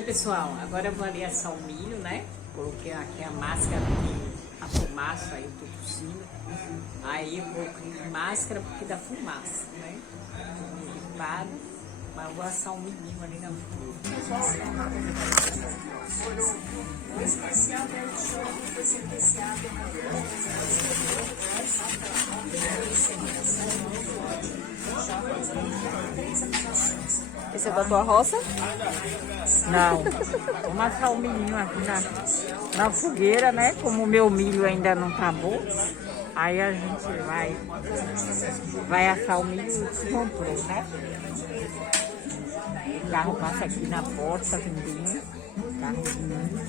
Oi pessoal, agora eu vou ali assar o milho, né? Coloquei aqui a máscara, porque a fumaça, aí eu tô tossindo. Aí eu vou de máscara porque dá fumaça, né? Gripado, mas eu vou assar um milhinho ali na frente. O especial é o show que foi sentenciado na Esse é da tua roça? Não, vamos assar o milhinho aqui na fogueira, né? Como o meu milho ainda não tá bom, aí a gente vai assar o milho que comprou, né? O carro passa aqui na porta vendendo, carro de milho.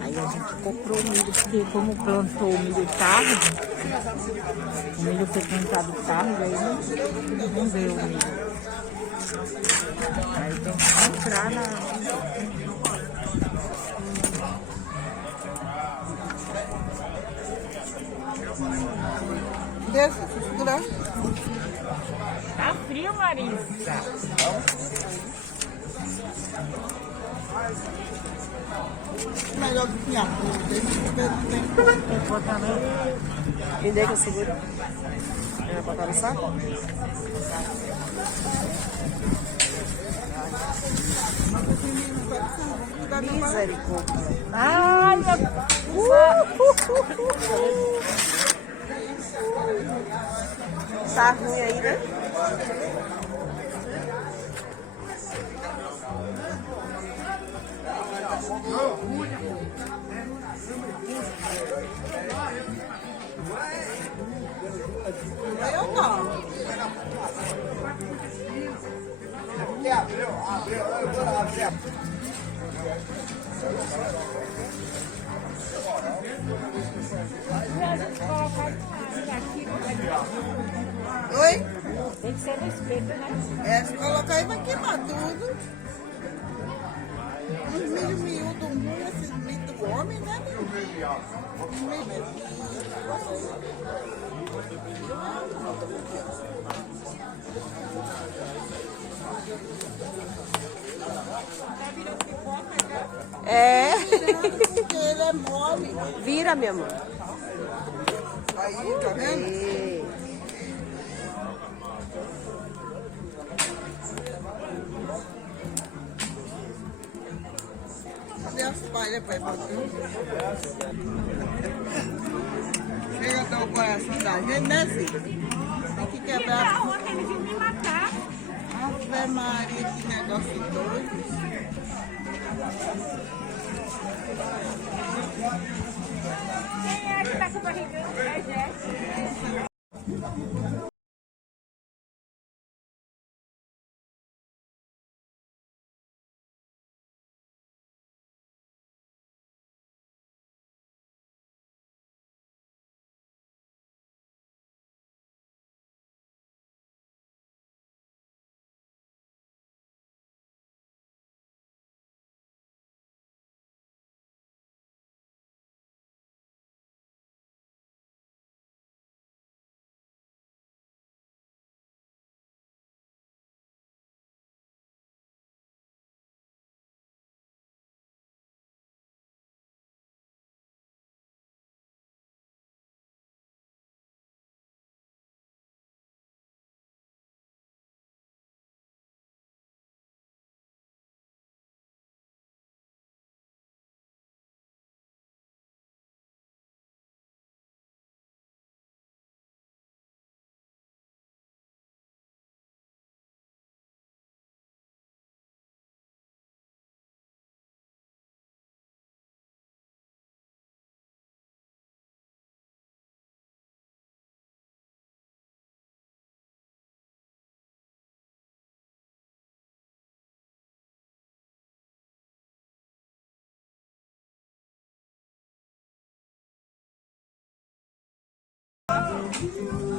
Aí a gente comprou o milho, porque como plantou o milho tarde, o milho foi plantado tarde, aí não deu o milho. Aí tem que comprar na... Deixa eu segurar. Tá frio, Marisa. Melhor do que a Tem que botar no... Me deixa eu segurar. Vai botar no saco? Misericórdia. Ai, Tá ruim aí, né? Eu não. Oi? tem que ser no espeto, né? É, se colocar aí vai queimar tudo. Uns milho miúdo ruim, esses milho do homem, né? É. Ele é mole. Vira, minha mãe. Aí, tá vendo? Cadê as palhas pra ir pra tudo? Chega até o coração da gente, né, filho? Tem que quebrar. Ontem ele viu me matar. Ave Maria, que negócio doido. Quem é que tá com a barriga? É Jéssica.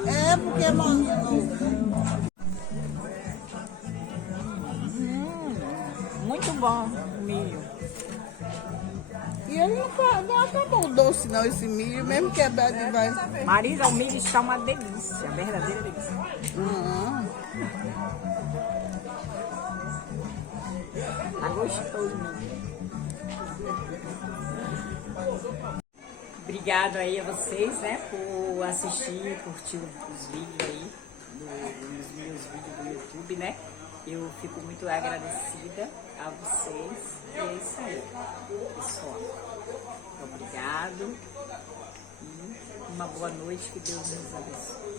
É, porque, mano, Muito bom o milho. e ele não acabou o doce, não, esse milho, mesmo quebrado, ele vai. Marisa, o milho está uma delícia, verdadeira delícia. Uhum. Tá gostoso mesmo. Obrigado aí a vocês, né, por assistir, curtir os vídeos aí, nos meus vídeos do YouTube, né? Eu fico muito agradecida a vocês. E é isso aí, pessoal. Obrigado. E uma boa noite, que Deus nos abençoe.